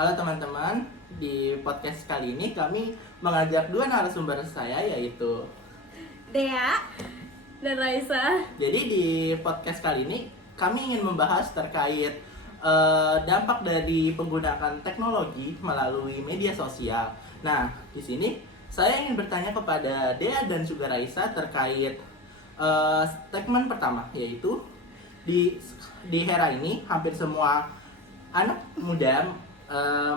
Halo teman-teman, di podcast kali ini kami mengajak dua narasumber saya yaitu Dea dan Raisa. Jadi di podcast kali ini kami ingin membahas terkait dampak dari penggunaan teknologi melalui media sosial. Nah, di sini saya ingin bertanya kepada Dea dan juga Raisa terkait statement pertama, yaitu di era ini hampir semua anak muda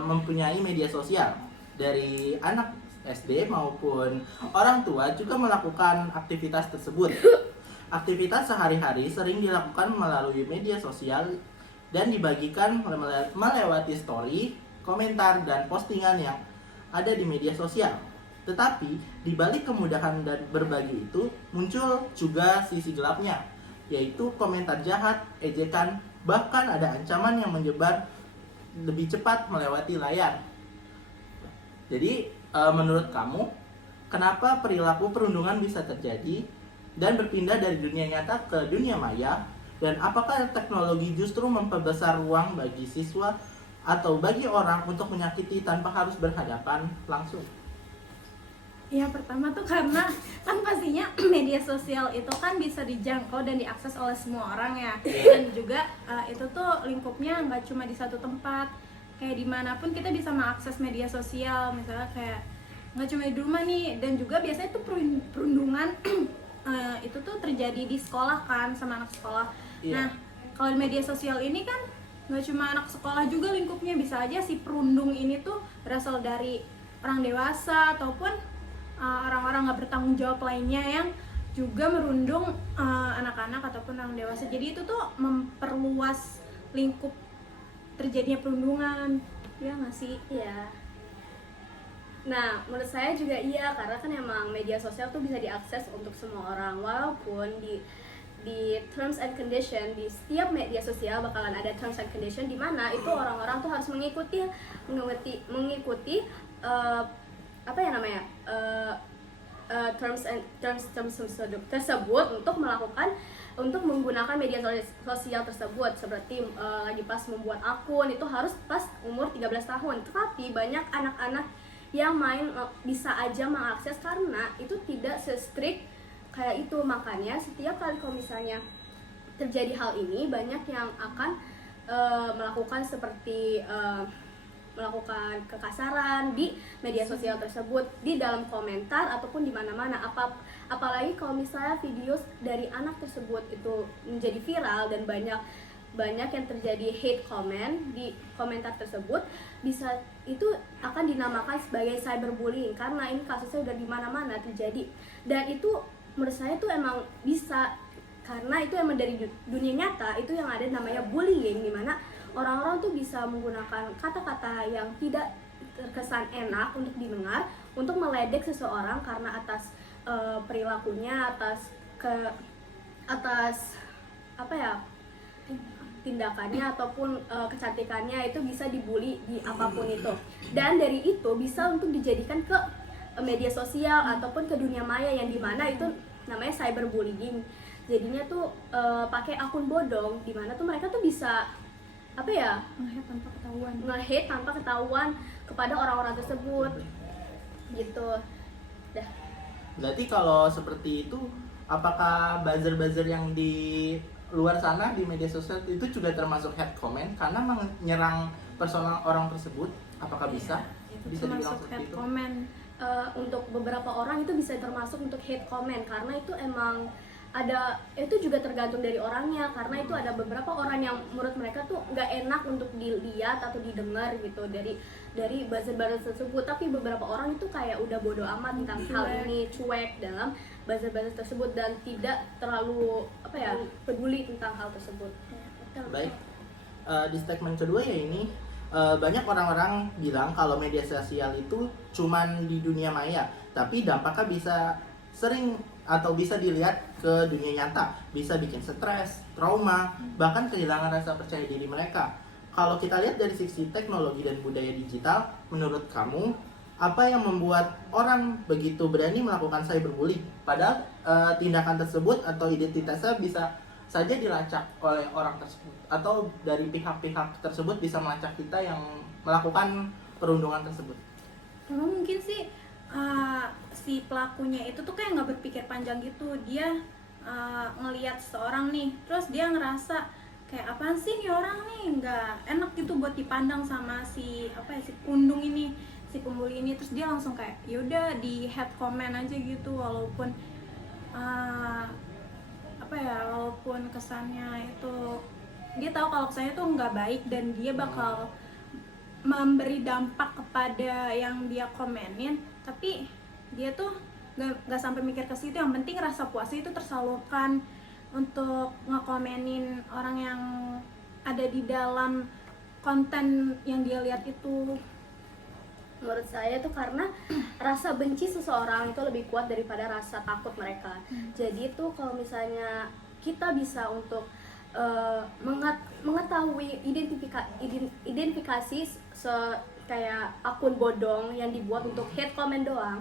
mempunyai media sosial. Dari anak SD maupun orang tua juga melakukan aktivitas tersebut. Aktivitas sehari-hari sering dilakukan melalui media sosial dan dibagikan melewati story, komentar, dan postingan yang ada di media sosial. Tetapi di balik kemudahan dan berbagi itu muncul juga sisi gelapnya, yaitu komentar jahat, ejekan, bahkan ada ancaman yang menyebar lebih cepat melewati layar. Jadi menurut kamu, kenapa perilaku perundungan bisa terjadi dan berpindah dari dunia nyata ke dunia maya? Dan apakah teknologi justru memperbesar ruang bagi siswa atau bagi orang untuk menyakiti tanpa harus berhadapan langsung? Ya, pertama tuh karena kan pastinya media sosial itu kan bisa dijangkau dan diakses oleh semua orang ya. Dan juga itu tuh lingkupnya nggak cuma di satu tempat. Kayak dimanapun kita bisa mengakses media sosial. Misalnya kayak nggak cuma di rumah nih. Dan juga biasanya tuh perundungan itu tuh terjadi di sekolah kan, sama anak sekolah. Nah, kalau di media sosial ini kan nggak cuma anak sekolah juga lingkupnya. Bisa aja si perundung ini tuh berasal dari orang dewasa ataupun orang-orang nggak bertanggung jawab lainnya yang juga merundung anak-anak ataupun orang dewasa. Jadi itu tuh memperluas lingkup terjadinya perundungan, ya nggak sih? Iya. Nah, menurut saya juga iya, karena kan emang media sosial tuh bisa diakses untuk semua orang, walaupun di terms and condition di setiap media sosial bakalan ada terms and condition di mana itu orang-orang tuh harus mengikuti apa ya namanya terms tersebut untuk menggunakan media sosial tersebut. Seperti lagi pas membuat akun itu harus pas umur 13 tahun. Tetapi banyak anak-anak yang main bisa aja mengakses karena itu tidak se-strict kayak itu. Makanya setiap kali kalau misalnya terjadi hal ini, banyak yang akan melakukan seperti melakukan kekasaran di media sosial tersebut, di dalam komentar ataupun di mana-mana. Apalagi kalau misalnya video dari anak tersebut itu menjadi viral dan banyak yang terjadi hate comment di komentar tersebut, bisa itu akan dinamakan sebagai cyberbullying karena ini kasusnya udah di mana-mana terjadi. Dan itu menurut saya tuh emang bisa, karena itu emang dari dunia nyata itu yang ada namanya bullying, di mana orang-orang tuh bisa menggunakan kata-kata yang tidak terkesan enak untuk didengar untuk meledek seseorang karena atas perilakunya, atas apa ya, tindakannya ataupun kecantikannya itu bisa dibully di apapun itu. Dan dari itu bisa untuk dijadikan ke media sosial ataupun ke dunia maya yang dimana itu namanya cyberbullying. Jadinya tuh pakai akun bodong, dimana tuh mereka tuh bisa apa ya, nge-hate tanpa ketahuan kepada orang-orang tersebut gitu. Dah. Berarti kalau seperti itu, apakah buzzer-buzzer yang di luar sana di media sosial itu juga termasuk hate comment karena menyerang personal orang tersebut? Apakah bisa? Itu Bisa dibilang termasuk seperti hate itu? comment. Untuk beberapa orang itu bisa termasuk untuk hate comment karena itu emang ada, itu juga tergantung dari orangnya, karena itu ada beberapa orang yang menurut mereka tuh nggak enak untuk dilihat atau didengar gitu dari buzzer-buzzer tersebut. Tapi beberapa orang itu kayak udah bodo amat tentang hal ini, cuek dalam buzzer-buzzer tersebut dan tidak terlalu apa ya, peduli tentang hal tersebut. Baik, di statement kedua ya ini banyak orang-orang bilang kalau media sosial itu cuman di dunia maya, tapi dampaknya bisa sering atau bisa dilihat ke dunia nyata, bisa bikin stres, trauma, bahkan kehilangan rasa percaya diri mereka. Kalau kita lihat dari sisi teknologi dan budaya digital, menurut kamu apa yang membuat orang begitu berani melakukan cyberbullying? Padahal tindakan tersebut atau identitasnya bisa saja dilacak oleh orang tersebut, atau dari pihak-pihak tersebut bisa melacak kita yang melakukan perundungan tersebut? Karena mungkin sih si pelakunya itu tuh kayak nggak berpikir panjang gitu. Dia ngelihat seseorang nih, terus dia ngerasa kayak apaan sih nih orang nih, nggak enak gitu buat dipandang sama si si pundung ini, si pembuli ini. Terus dia langsung kayak yaudah di head comment aja gitu, walaupun walaupun kesannya itu dia tahu kalau kesannya tuh nggak baik dan dia bakal memberi dampak kepada yang dia komenin, tapi dia tuh nggak sampai mikir ke situ. Yang penting rasa puasnya itu tersalurkan untuk ngekomenin orang yang ada di dalam konten yang dia lihat itu. Menurut saya tuh karena rasa benci seseorang itu lebih kuat daripada rasa takut mereka. Jadi tuh kalau misalnya kita bisa untuk mengetahui identifikasi kayak akun bodong yang dibuat untuk hate comment doang.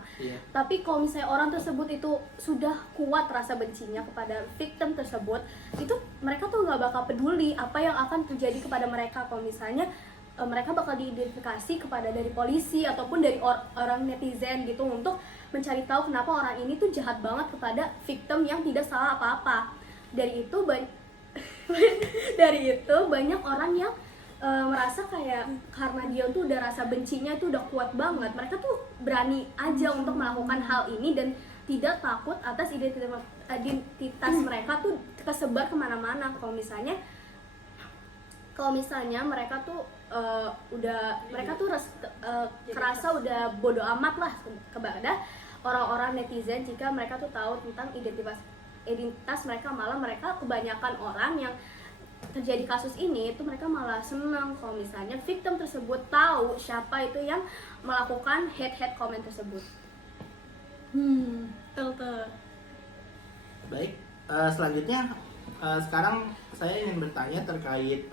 Tapi kalau misalnya orang tersebut itu sudah kuat rasa bencinya kepada victim tersebut, itu mereka tuh nggak bakal peduli apa yang akan terjadi kepada mereka. Kalau misalnya mereka bakal diidentifikasi kepada dari polisi ataupun dari orang netizen gitu untuk mencari tahu kenapa orang ini tuh jahat banget kepada victim yang tidak salah apa-apa. Dari itu banyak orang yang merasa kayak karena dia tuh udah rasa bencinya tuh udah kuat banget, mereka tuh berani aja untuk melakukan hal ini dan tidak takut atas identitas mereka tuh tersebar kemana-mana. Kalau misalnya mereka tuh kerasa udah bodo amat lah kepada orang-orang netizen jika mereka tuh tahu tentang identitas mereka. Malah mereka kebanyakan orang yang terjadi kasus ini itu mereka malah senang kalau misalnya victim tersebut tahu siapa itu yang melakukan hate comment tersebut. Betul. Baik, selanjutnya sekarang saya ingin bertanya terkait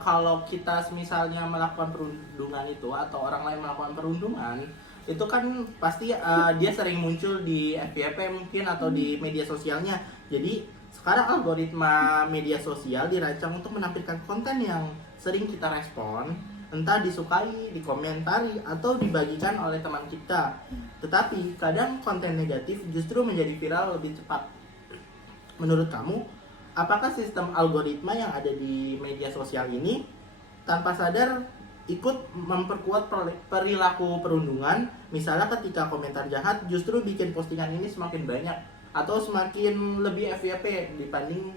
kalau kita misalnya melakukan perundungan itu atau orang lain melakukan perundungan itu kan pasti dia sering muncul di FYP mungkin atau di media sosialnya. Jadi sekarang algoritma media sosial dirancang untuk menampilkan konten yang sering kita respon, entah disukai, dikomentari, atau dibagikan oleh teman kita. Tetapi kadang konten negatif justru menjadi viral lebih cepat. Menurut kamu, apakah sistem algoritma yang ada di media sosial ini tanpa sadar ikut memperkuat perilaku perundungan? Misalnya ketika komentar jahat justru bikin postingan ini semakin banyak atau semakin lebih FYP dibanding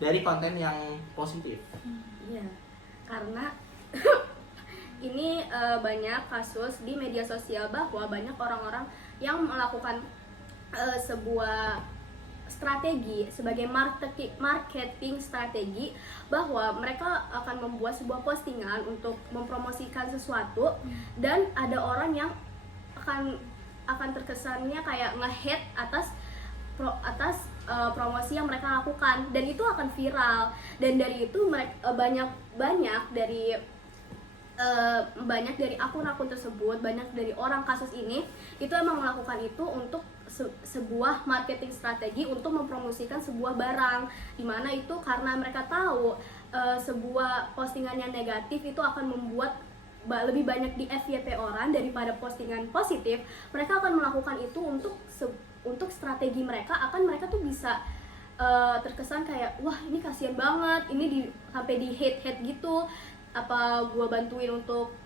dari konten yang positif. Iya, karena ini banyak kasus di media sosial bahwa banyak orang-orang yang melakukan sebuah strategi sebagai marketing strategi bahwa mereka akan membuat sebuah postingan untuk mempromosikan sesuatu dan ada orang yang akan terkesannya kayak nge-hate atas promosi yang mereka lakukan dan itu akan viral. Dan dari itu banyak dari akun-akun tersebut, banyak dari orang kasus ini itu emang melakukan itu untuk sebuah marketing strategi untuk mempromosikan sebuah barang, dimana itu karena mereka tahu sebuah postingan yang negatif itu akan membuat lebih banyak di FYP orang daripada postingan positif. Mereka akan melakukan itu untuk strategi mereka tuh bisa terkesan kayak wah ini kasihan banget, ini sampai di hate gitu, apa gua bantuin untuk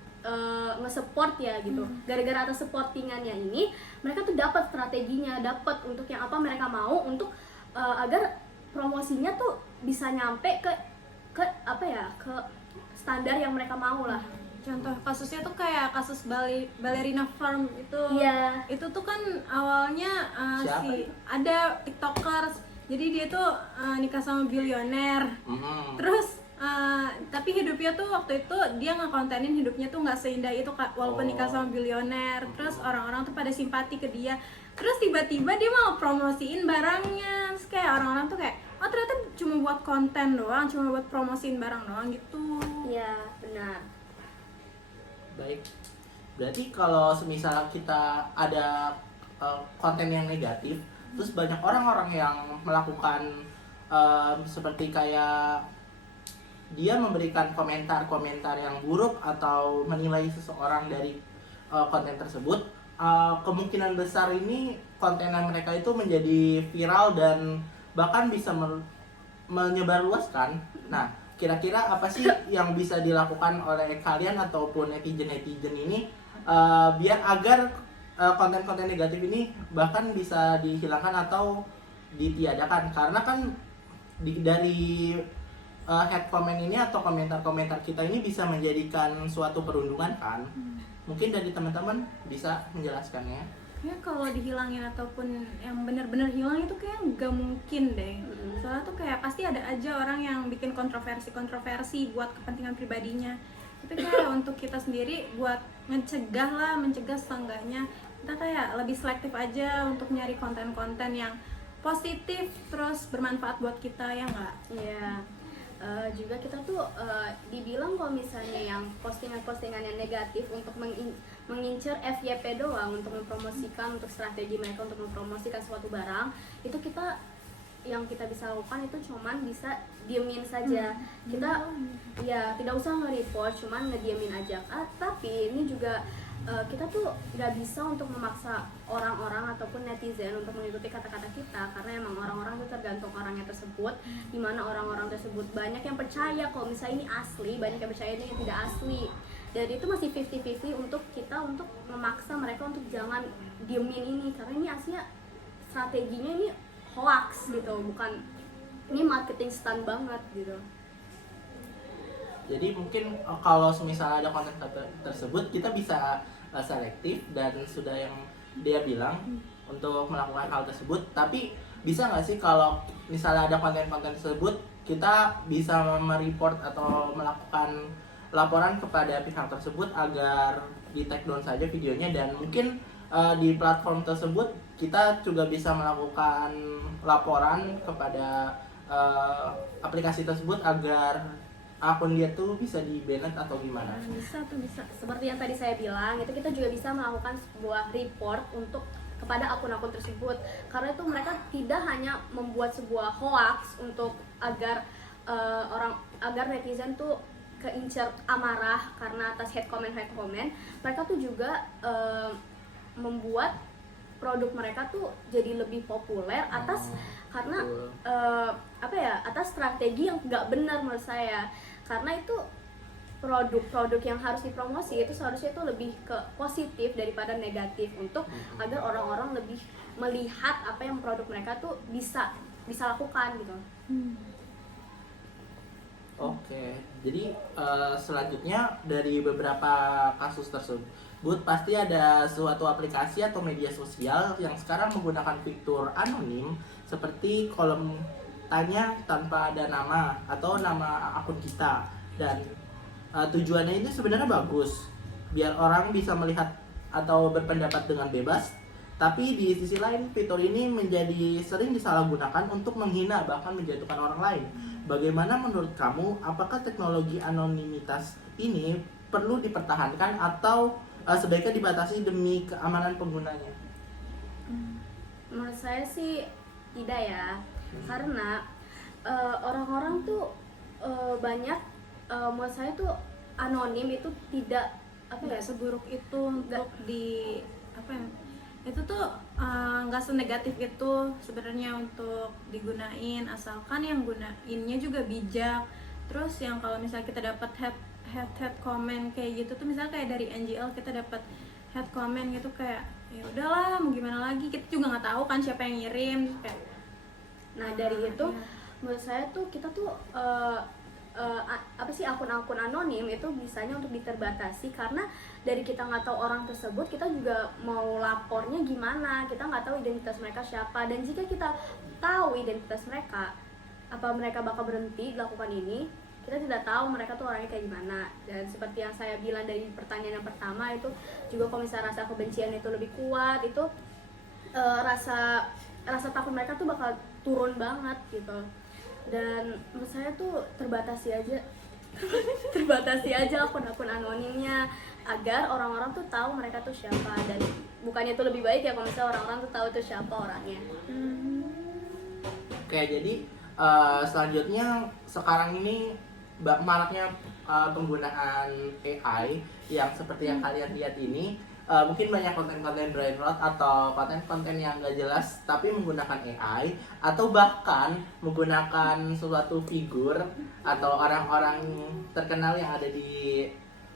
nge-support ya gitu. Gara-gara atas supportingannya ini mereka tuh dapat strateginya, dapat untuk yang apa mereka mau untuk agar promosinya tuh bisa nyampe ke standar yang mereka mau lah. Contoh kasusnya tuh kayak kasus Ballerina Farm itu. Iya. Itu tuh kan awalnya ada TikTokers. Jadi dia tuh nikah sama bilioner. Terus tapi hidupnya tuh waktu itu dia ngekontenin hidupnya tuh nggak seindah itu Kak, walaupun nikah sama bilioner. Terus orang-orang tuh pada simpati ke dia. Terus tiba-tiba dia mau promosiin barangnya. Terus kayak orang-orang tuh kayak oh ternyata cuma buat konten doang, cuma buat promosiin barang doang gitu. Iya, benar. Baik, berarti kalau semisal kita ada konten yang negatif, terus banyak orang-orang yang melakukan seperti kayak dia memberikan komentar-komentar yang buruk atau menilai seseorang dari konten tersebut, kemungkinan besar ini kontenan mereka itu menjadi viral dan bahkan bisa menyebarluaskan. Nah, kira-kira apa sih yang bisa dilakukan oleh kalian ataupun netizen-netizen ini biar agar konten-konten negatif ini bahkan bisa dihilangkan atau ditiadakan? Karena kan dari head comment ini atau komentar-komentar kita ini bisa menjadikan suatu perundungan kan. Mungkin dari teman-teman bisa menjelaskannya. Ya kalau dihilangin ataupun yang benar-benar hilang itu kayak nggak mungkin deh. Soalnya tuh kayak pasti ada aja orang yang bikin kontroversi buat kepentingan pribadinya. Tapi kayak untuk kita sendiri buat mencegah seenggaknya kita kayak lebih selektif aja untuk nyari konten-konten yang positif terus bermanfaat buat kita, ya nggak? Iya. Juga kita tuh dibilang kalau misalnya yang postingan-postingan yang negatif untuk mengincar FYP doang, untuk mempromosikan, untuk strategi mereka untuk mempromosikan suatu barang, itu yang kita bisa lakukan itu cuman bisa diemin saja. Kita ya tidak usah nge-report, cuman ngediemin aja. Tapi ini juga kita tuh nggak bisa untuk memaksa orang-orang ataupun netizen untuk mengikuti kata-kata kita, karena emang orang-orang itu tergantung orangnya tersebut, dimana orang-orang tersebut banyak yang percaya kalau misalnya ini asli, banyak yang percaya ini yang tidak asli, dan itu masih 50-50 untuk kita untuk memaksa mereka untuk jangan diemin ini, karena ini aslinya strateginya ini hoax gitu, bukan ini marketing stunt banget gitu. Jadi mungkin kalau misalnya ada konten tersebut kita bisa selektif dan sudah yang dia bilang untuk melakukan hal tersebut. Tapi bisa nggak sih kalau misalnya ada konten-konten tersebut kita bisa mereport atau melakukan laporan kepada pihak tersebut agar di take down saja videonya, dan mungkin di platform tersebut kita juga bisa melakukan laporan kepada aplikasi tersebut agar akun dia tuh bisa di-banned atau gimana? Bisa. Seperti yang tadi saya bilang, itu kita juga bisa melakukan sebuah report untuk kepada akun-akun tersebut. Karena itu mereka tidak hanya membuat sebuah hoax untuk agar agar netizen tuh keincer amarah karena atas hate comment. Mereka tuh juga membuat produk mereka tuh jadi lebih populer karena atas strategi yang nggak benar menurut saya. Karena itu produk-produk yang harus dipromosi itu seharusnya itu lebih ke positif daripada negatif, untuk agar orang-orang lebih melihat apa yang produk mereka tuh bisa lakukan gitu. Oke, jadi selanjutnya dari beberapa kasus tersebut pasti ada suatu aplikasi atau media sosial yang sekarang menggunakan fitur anonim seperti kolom tanya tanpa ada nama atau nama akun kita, dan tujuannya itu sebenarnya bagus biar orang bisa melihat atau berpendapat dengan bebas. Tapi di sisi lain fitur ini menjadi sering disalahgunakan untuk menghina bahkan menjatuhkan orang lain. Bagaimana menurut kamu, apakah teknologi anonimitas ini perlu dipertahankan atau sebaiknya dibatasi demi keamanan penggunanya? Menurut saya sih tidak ya, karena orang-orang tuh banyak, menurut saya tuh anonim itu tidak seburuk itu untuk itu tuh nggak senegatif itu sebenarnya untuk digunain, asalkan yang gunainnya juga bijak. Terus yang kalau misalnya kita dapat head comment kayak gitu tuh, misalnya kayak dari NGL kita dapat head comment gitu, kayak ya udahlah mau gimana lagi, kita juga nggak tahu kan siapa yang ngirim kayak. Nah dari itu menurut saya tuh kita tuh akun-akun anonim itu bisanya untuk diterbatasi, karena dari kita nggak tahu orang tersebut, kita juga mau lapornya gimana, kita nggak tahu identitas mereka siapa, dan jika kita tahu identitas mereka, apa mereka bakal berhenti lakukan ini, kita tidak tahu mereka tuh orangnya kayak gimana. Dan seperti yang saya bilang dari pertanyaan yang pertama itu juga, kalau misalnya rasa kebencian itu lebih kuat, itu rasa takut mereka tuh bakal turun banget gitu. Dan menurut saya tuh terbatasi aja akun-akun anonimnya, agar orang-orang tuh tahu mereka tuh siapa, dan bukannya itu lebih baik ya kalau misalnya orang-orang tuh tahu tuh siapa orangnya. Oke, jadi selanjutnya sekarang ini maraknya penggunaan AI yang seperti yang kalian lihat ini, mungkin banyak konten-konten brain rot atau konten-konten yang nggak jelas tapi menggunakan AI, atau bahkan menggunakan suatu figur atau orang-orang terkenal yang ada di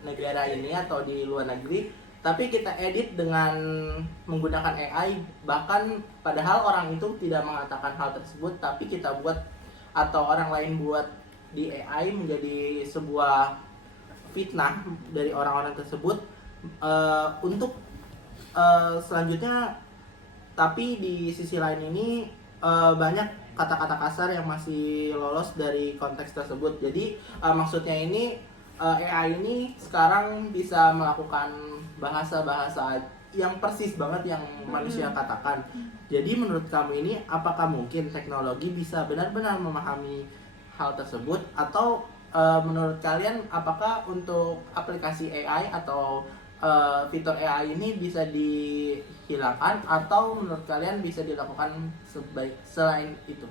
negara ini atau di luar negeri, tapi kita edit dengan menggunakan AI, bahkan padahal orang itu tidak mengatakan hal tersebut, tapi kita buat atau orang lain buat di AI menjadi sebuah fitnah dari orang-orang tersebut untuk selanjutnya. Tapi di sisi lain ini banyak kata-kata kasar yang masih lolos dari konteks tersebut. Jadi maksudnya ini AI ini sekarang bisa melakukan bahasa-bahasa yang persis banget yang manusia katakan. Jadi menurut kamu ini apakah mungkin teknologi bisa benar-benar memahami hal tersebut, atau menurut kalian apakah untuk aplikasi AI atau fitur AI ini bisa dihilangkan, atau menurut kalian bisa dilakukan selain itu?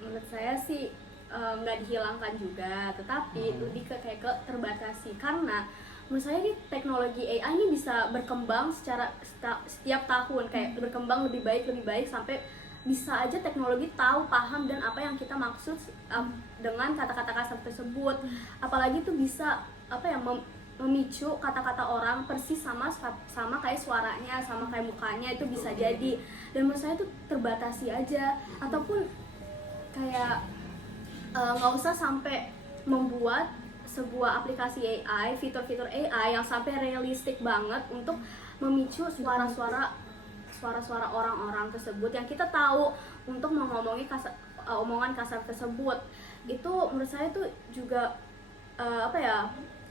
Menurut saya sih nggak dihilangkan juga, tetapi lebih ke kayak ke terbatasi, karena menurut saya ini teknologi AI ini bisa berkembang secara setiap tahun, kayak berkembang lebih baik sampai bisa aja teknologi tahu, paham dan apa yang kita maksud dengan kata-kata kasar tersebut. Apalagi itu bisa memicu kata-kata orang persis sama kayak suaranya, sama kayak mukanya, itu bisa jadi. Dan menurut saya itu terbatasi aja, ataupun kayak nggak usah sampai membuat sebuah aplikasi AI, fitur-fitur AI yang sampai realistik banget untuk memicu suara-suara orang-orang tersebut yang kita tahu untuk mengomongi omongan kasar tersebut. Itu menurut saya tuh juga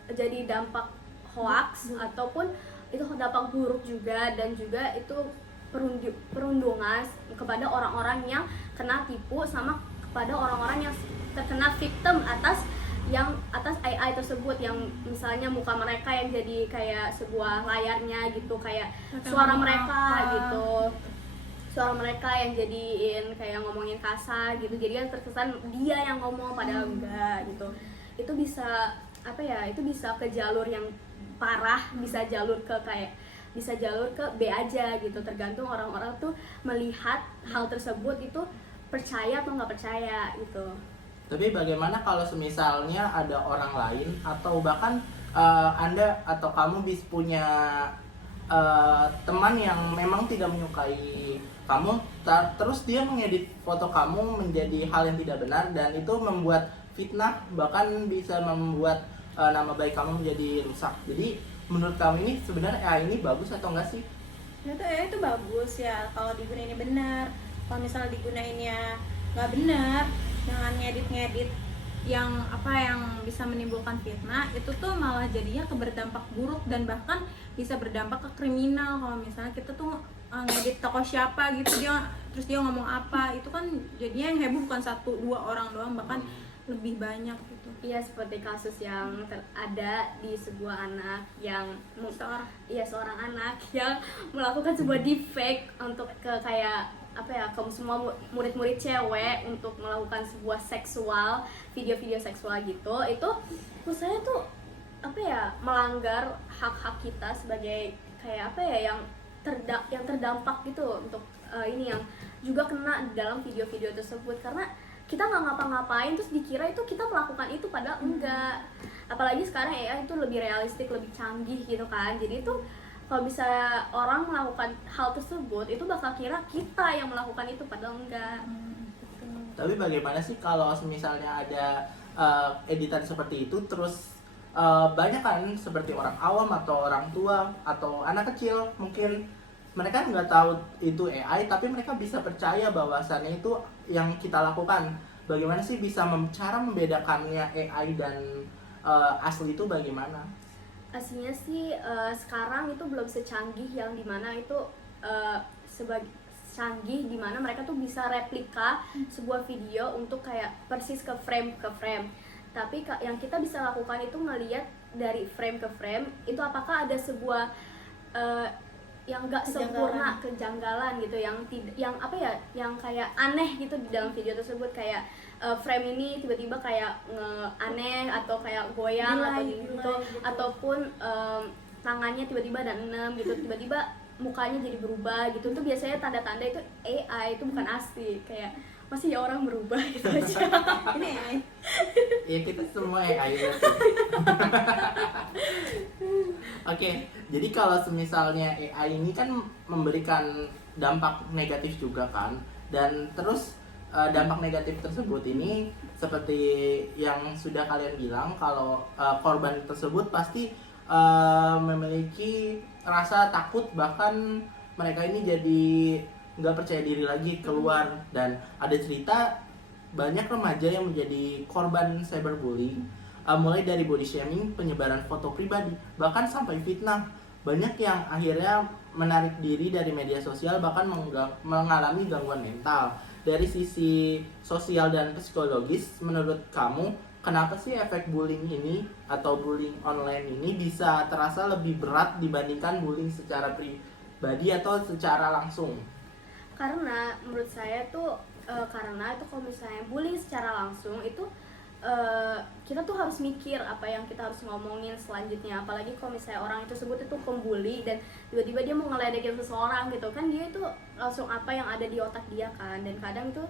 jadi dampak hoax, ataupun itu dampak buruk juga, dan juga itu perundungan kepada orang-orang yang kena tipu, sama kepada orang-orang yang terkena victim atas AI tersebut, yang misalnya muka mereka yang jadi kayak sebuah layarnya gitu, kayak suara mereka gitu, suara mereka yang jadiin kayak ngomongin kasar gitu, jadi kan terkesan dia yang ngomong padahal enggak gitu. Itu bisa itu bisa ke jalur yang parah, bisa jalur ke B aja gitu, tergantung orang-orang tuh melihat hal tersebut itu percaya atau nggak percaya gitu. Tapi bagaimana kalau semisalnya ada orang lain, atau bahkan Anda atau kamu bisa punya teman yang memang tidak menyukai kamu, terus dia mengedit foto kamu menjadi hal yang tidak benar, dan itu membuat fitnah, bahkan bisa membuat nama baik kamu menjadi rusak. Jadi menurut kamu ini sebenarnya AI ini bagus atau enggak sih? Itu bagus ya kalau digunainnya benar. Kalau misalnya digunainnya nggak benar, dengan ngedit yang bisa menimbulkan fitnah, itu tuh malah jadinya berdampak buruk dan bahkan bisa berdampak ke kriminal. Kalau misalnya kita tuh ngedit tokoh siapa gitu, terus dia ngomong apa, itu kan jadinya yang heboh bukan 1-2 orang doang, bahkan lebih banyak gitu. Iya, seperti kasus yang ada di sebuah anak yang seorang anak yang melakukan sebuah deepfake untuk ke semua murid-murid cewek untuk melakukan sebuah video-video seksual gitu. Itu menurut saya tuh melanggar hak-hak kita sebagai yang terdampak gitu, untuk ini yang juga kena dalam video-video tersebut, karena kita nggak ngapa-ngapain terus dikira itu kita melakukan itu, padahal enggak. Apalagi sekarang AI itu lebih realistik, lebih canggih gitu kan, jadi itu kalau bisa orang melakukan hal tersebut itu bakal kira kita yang melakukan itu, padahal enggak. Tapi bagaimana sih kalau misalnya ada editan seperti itu, terus banyak kan seperti orang awam atau orang tua atau anak kecil, mungkin mereka nggak tahu itu AI, tapi mereka bisa percaya bahwasannya itu yang kita lakukan. Bagaimana sih bisa cara membedakannya AI dan asli itu bagaimana? Aslinya sih sekarang itu belum secanggih yang dimana itu sebagai canggih dimana mereka tuh bisa replika sebuah video untuk kayak persis ke frame. Tapi yang kita bisa lakukan itu ngelihat dari frame ke frame itu apakah ada sebuah nggak sempurna, kejanggalan gitu, yang tidak, yang apa ya, yang kayak aneh gitu di dalam video tersebut, kayak frame ini tiba-tiba kayak aneh atau kayak goyang atau gitu, ataupun tangannya tiba-tiba ada 6 gitu, tiba-tiba mukanya jadi berubah gitu. Itu biasanya tanda-tanda itu AI, itu bukan asli. Kayak masih ya orang berubah gitu aja. Ini AI. Ya kita semua AI berarti. Oke, jadi kalau misalnya AI ini kan memberikan dampak negatif juga kan, dan terus dampak negatif tersebut ini seperti yang sudah kalian bilang, kalau korban tersebut pasti memiliki rasa takut, bahkan mereka ini jadi nggak percaya diri lagi keluar. Dan ada cerita banyak remaja yang menjadi korban cyberbullying, mulai dari body shaming, penyebaran foto pribadi, bahkan sampai fitnah. Banyak yang akhirnya menarik diri dari media sosial, bahkan mengalami gangguan mental. Dari sisi sosial dan psikologis, menurut kamu kenapa sih efek bullying ini atau bullying online ini bisa terasa lebih berat dibandingkan bullying secara pribadi atau secara langsung? Karena menurut saya tuh karena itu kalau misalnya bullying secara langsung itu kita tuh harus mikir apa yang kita harus ngomongin selanjutnya. Apalagi kalau misalnya orang tersebut itu pembuli dan tiba-tiba dia mau ngeledekin seseorang gitu kan, dia itu langsung apa yang ada di otak dia kan. Dan kadang itu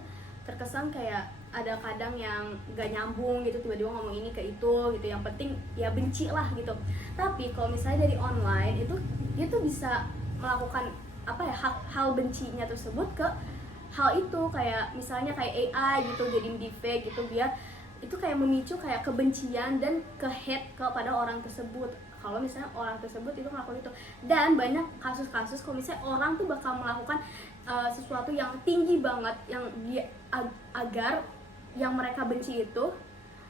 terkesan kayak ada kadang yang gak nyambung gitu, tiba-tiba ngomong ini ke itu gitu, yang penting ya benci lah gitu. Tapi kalau misalnya dari online itu dia tuh bisa melakukan apa ya, hal bencinya tersebut ke hal itu, kayak misalnya kayak AI gitu, jadi deepfake gitu, biar itu kayak memicu kayak kebencian dan ke hate kepada orang tersebut kalau misalnya orang tersebut itu melakukan itu. Dan banyak kasus-kasus kalau misalnya orang tuh bakal melakukan sesuatu yang tinggi banget yang dia agar yang mereka benci itu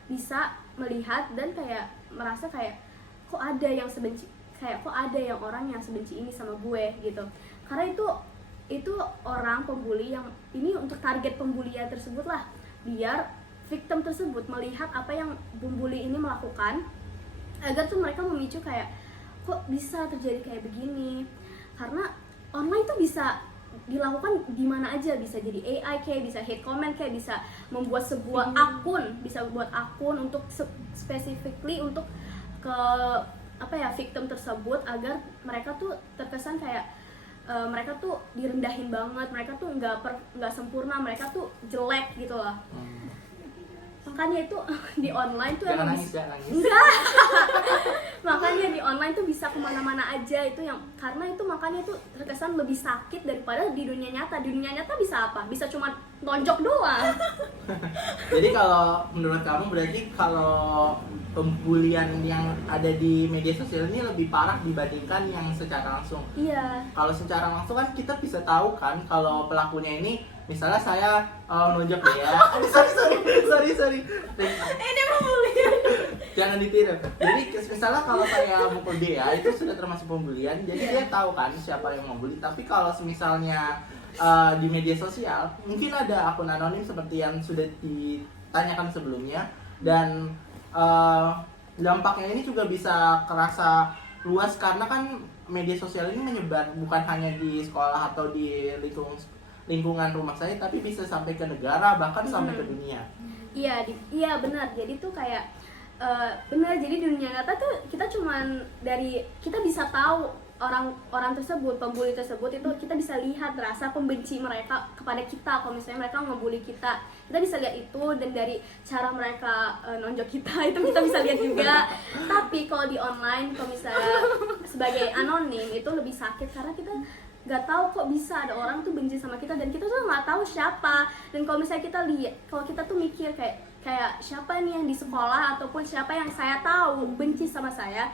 bisa melihat dan kayak merasa kayak kok ada yang sebenci, kayak kok ada yang orang yang sebenci ini sama gue gitu. Karena itu orang pembuli yang ini untuk target pembulian tersebut lah, biar victim tersebut melihat apa yang pembuli ini melakukan, agar tuh mereka memicu kayak kok bisa terjadi kayak begini. Karena online tuh bisa dilakukan di mana aja, bisa jadi AI kayak bisa hate comment kayak bisa membuat sebuah akun, bisa buat akun untuk specifically untuk ke apa ya, victim tersebut, agar mereka tuh terkesan kayak mereka tuh direndahin banget, mereka tuh nggak sempurna, mereka tuh jelek gitu lah. Makanya itu di online tuh jangan emang nangis, jangan nangis. enggak. Makanya di online tuh bisa kemana-mana aja, itu yang karena itu makanya itu terkesan lebih sakit daripada di dunia nyata. Di dunia nyata bisa apa? Bisa cuma tonjok doang. Jadi kalau menurut kamu berarti kalau pembulian yang ada di media sosial ini lebih parah dibandingkan yang secara langsung. Iya. Kalau secara langsung kan kita bisa tahu kan kalau pelakunya ini, misalnya saya nunjuk dia. Aduh, sorry. Ini pembulian. Jangan ditiru. Jadi misalnya kalau saya mukul dia, itu sudah termasuk pembulian. Jadi dia tahu kan siapa yang membuli. Tapi kalau misalnya di media sosial, mungkin ada akun anonim seperti yang sudah ditanyakan sebelumnya, dan dampaknya ini juga bisa kerasa luas karena kan media sosial ini menyebar bukan hanya di sekolah atau di lingkungan rumah saya, tapi bisa sampai ke negara, bahkan sampai ke dunia. Iya benar. Jadi tuh kayak benar. Jadi di dunia nyata tuh kita bisa tahu orang tersebut, pembuli tersebut itu kita bisa lihat rasa pembenci mereka kepada kita. Kalau misalnya mereka ngebully kita bisa lihat itu, dan dari cara mereka nonjok kita itu kita bisa lihat juga. Tapi kalau di online, kalau misalnya sebagai anonim itu lebih sakit karena kita nggak tahu kok bisa ada orang tuh benci sama kita dan kita tuh nggak tahu siapa. Dan kalau misalnya kita lihat, kalau kita tuh mikir kayak siapa nih yang di sekolah ataupun siapa yang saya tahu benci sama saya,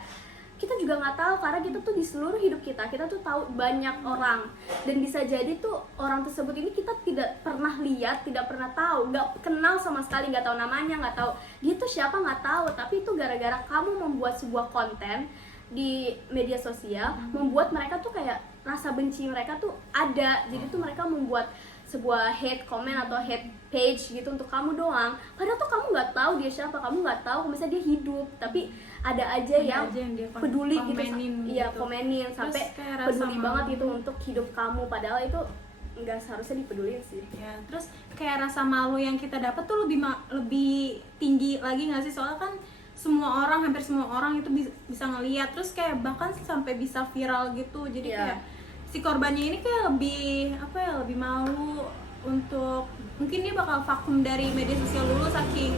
kita juga nggak tahu, karena kita tuh di seluruh hidup kita tuh tahu banyak orang, dan bisa jadi tuh orang tersebut ini kita tidak pernah lihat, tidak pernah tahu, nggak kenal sama sekali, nggak tahu namanya, nggak tahu dia tuh siapa, nggak tahu. Tapi itu gara-gara kamu membuat sebuah konten di media sosial, membuat mereka tuh kayak rasa benci mereka tuh ada. Jadi tuh mereka membuat sebuah hate comment atau hate page gitu untuk kamu doang, padahal tuh kamu nggak tahu dia siapa, kamu nggak tahu misalnya dia hidup, tapi ada aja yang dia peduli gitu, iya gitu. komenin sampai peduli banget gitu untuk hidup kamu, padahal itu nggak seharusnya dipedulin sih. Ya, terus kayak rasa malu yang kita dapat tuh lebih tinggi lagi nggak sih, soalnya kan hampir semua orang itu bisa ngeliat, terus kayak bahkan sampai bisa viral gitu, jadi kayak si korbannya ini kayak lebih malu untuk, mungkin dia bakal vakum dari media sosial dulu saking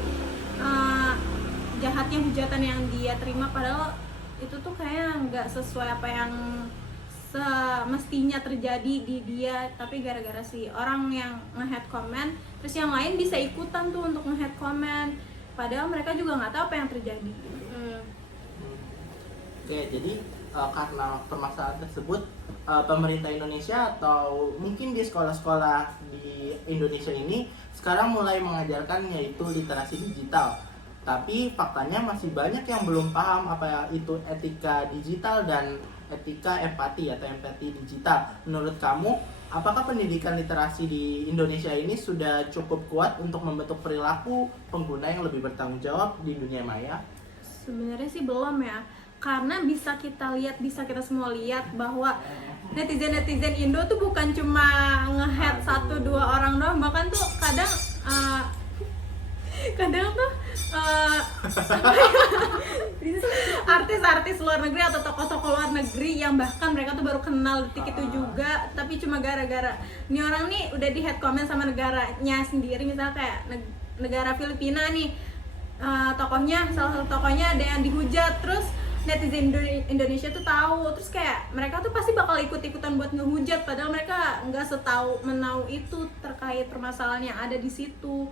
jahatnya hujatan yang dia terima, padahal itu tuh kayak nggak sesuai apa yang semestinya terjadi di dia, tapi gara-gara si orang yang nge-hate comment, terus yang lain bisa ikutan tuh untuk nge-hate comment, padahal mereka juga nggak tahu apa yang terjadi. Oke, jadi karena permasalahan tersebut, pemerintah Indonesia atau mungkin di sekolah-sekolah di Indonesia ini sekarang mulai mengajarkan yaitu literasi digital. Tapi faktanya masih banyak yang belum paham apa itu etika digital dan etika empati atau empati digital. Menurut kamu, apakah pendidikan literasi di Indonesia ini sudah cukup kuat untuk membentuk perilaku pengguna yang lebih bertanggung jawab di dunia maya? Sebenarnya sih belum ya, karena bisa kita semua lihat bahwa netizen Indo tuh bukan cuma nge-hate 1-2 orang doang, bahkan tuh kadang tuh artis-artis luar negeri atau tokoh-tokoh luar negeri yang bahkan mereka tuh baru kenal detik itu juga, tapi cuma gara-gara ini orang nih udah di hate comment sama negaranya sendiri, misalnya kayak negara Filipina nih, salah satu tokohnya ada yang dihujat, terus netizen Indonesia tuh tahu, terus kayak mereka tuh pasti bakal ikut-ikutan buat ngehujat, padahal mereka nggak menau itu terkait permasalahan yang ada di situ.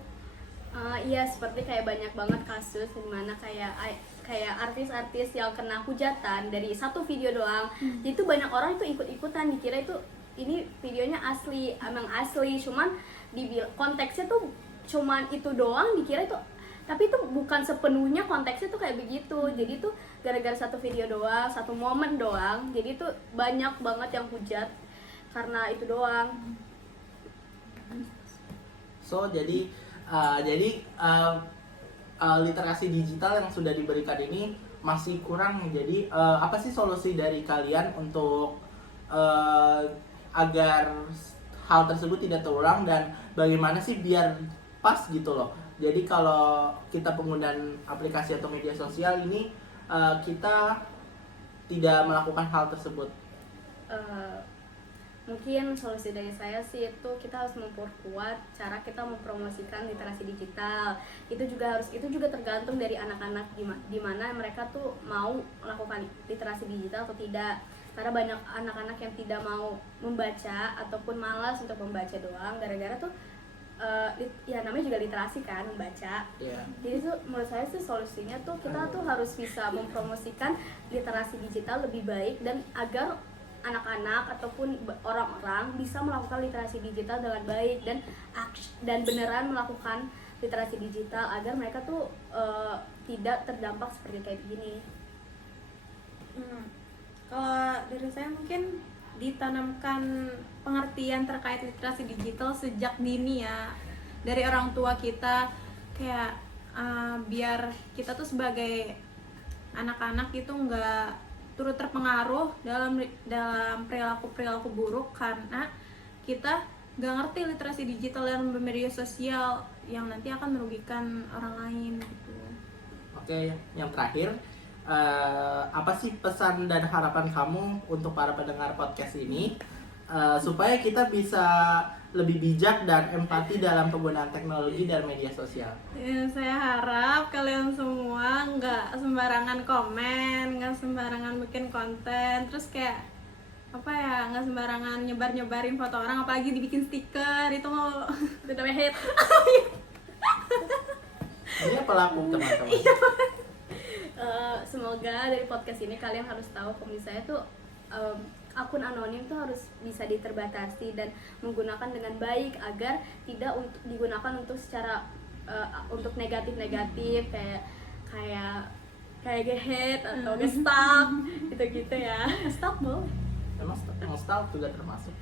Iya, seperti kayak banyak banget kasus dimana kayak artis-artis yang kena hujatan dari satu video doang, jadi tuh banyak orang itu ikut-ikutan, dikira itu ini videonya asli, emang asli, cuman konteksnya tuh cuman itu doang, dikira itu, tapi itu bukan sepenuhnya konteksnya tuh kayak begitu. Jadi tuh gara-gara satu video doang, satu momen doang, jadi tuh banyak banget yang hujat karena itu doang. So jadi literasi digital yang sudah diberikan ini masih kurang. Jadi apa sih solusi dari kalian untuk agar hal tersebut tidak terulang, dan bagaimana sih biar pas gitu loh? Jadi kalau kita penggunaan aplikasi atau media sosial ini kita tidak melakukan hal tersebut. Mungkin solusi dari saya sih itu kita harus memperkuat cara kita mempromosikan literasi digital. Itu juga tergantung dari anak-anak di mana mereka tuh mau melakukan literasi digital atau tidak. Karena banyak anak-anak yang tidak mau membaca ataupun malas untuk membaca doang, gara-gara tuh ya namanya juga literasi kan, membaca. Jadi tuh menurut saya sih solusinya tuh kita tuh harus bisa mempromosikan literasi digital lebih baik, dan agar anak-anak ataupun orang-orang bisa melakukan literasi digital dengan baik dan beneran melakukan literasi digital agar mereka tuh tidak terdampak seperti kayak begini. Kalau dari saya mungkin ditanamkan pengertian terkait literasi digital sejak dini ya, dari orang tua kita, kayak biar kita tuh sebagai anak-anak itu nggak turut terpengaruh dalam perilaku buruk karena kita nggak ngerti literasi digital dan media sosial yang nanti akan merugikan orang lain gitu. Oke, yang terakhir, apa sih pesan dan harapan kamu untuk para pendengar podcast ini supaya kita bisa lebih bijak dan empati dalam penggunaan teknologi dan media sosial? Ya, saya harap kalian semua nggak sembarangan komen, nggak sembarangan bikin konten, terus kayak nggak sembarangan nyebarin foto orang, apalagi dibikin stiker, itu mau Namanya hate. Ini pelaku teman-teman. Semoga dari podcast ini kalian harus tahu kalau misalnya tuh akun anonim tuh harus bisa diterbatasi dan menggunakan dengan baik agar tidak digunakan untuk secara untuk negatif kayak nge-hate atau nge-stalk gitu ya. stalk boleh. Emang stalk juga termasuk?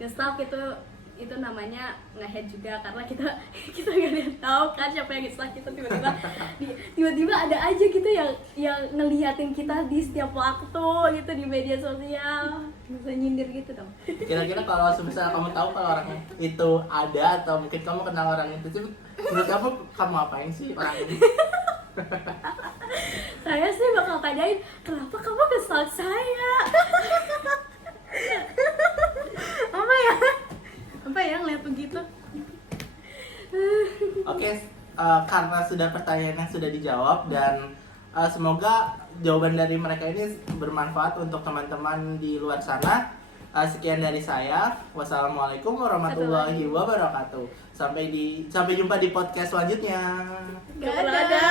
Nge-stalk itu itu namanya nge-head juga karena kita nggak ada yang tahu kan siapa yang islah kita tiba-tiba ada aja gitu yang ngeliatin kita di setiap waktu gitu di media sosial. Bisa nyindir gitu dong. Kira-kira kalau misalnya kamu tahu kalau orang itu ada atau mungkin kamu kenal orang itu sih, menurut kamu apain sih orang ini? Saya sih bakal tanyain, kenapa kamu kesal saya? Apa ya ngeliat begitu? Oke, karena sudah pertanyaan yang sudah dijawab dan semoga jawaban dari mereka ini bermanfaat untuk teman-teman di luar sana. Sekian dari saya. Wassalamualaikum warahmatullahi wabarakatuh. Sampai jumpa di podcast selanjutnya. Gak ada.